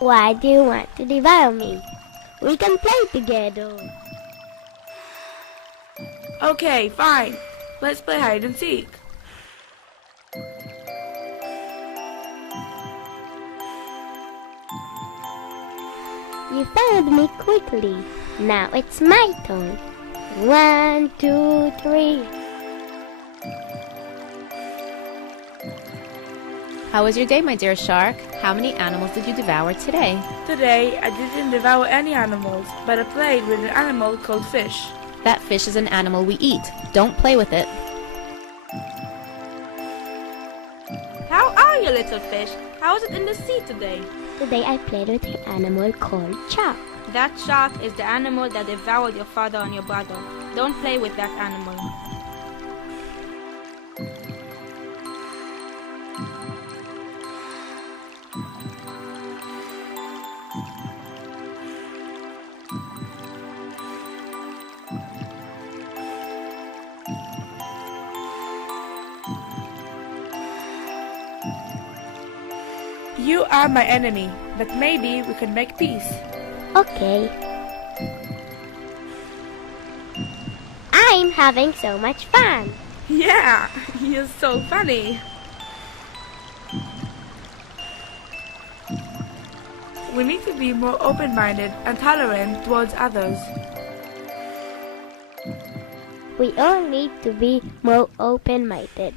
Why do you want to devour me? We can play together. Okay, fine. Let's play hide and seek. You found me quickly. Now it's my turn. 1, 2, 3. How was your day, my dear shark? How many animals did you devour today? Today, I didn't devour any animals, but I played with an animal called fish. That fish is an animal we eat. Don't play with it. How are you, little fish? How is it in the sea today? Today I played with an animal called shark. That shark is the animal that devoured your father and your brother. Don't play with that animal. You are my enemy, but maybe we can make peace. Okay. I'm having so much fun. Yeah, you're so funny. We need to be more open-minded and tolerant towards others. We all need to be more open-minded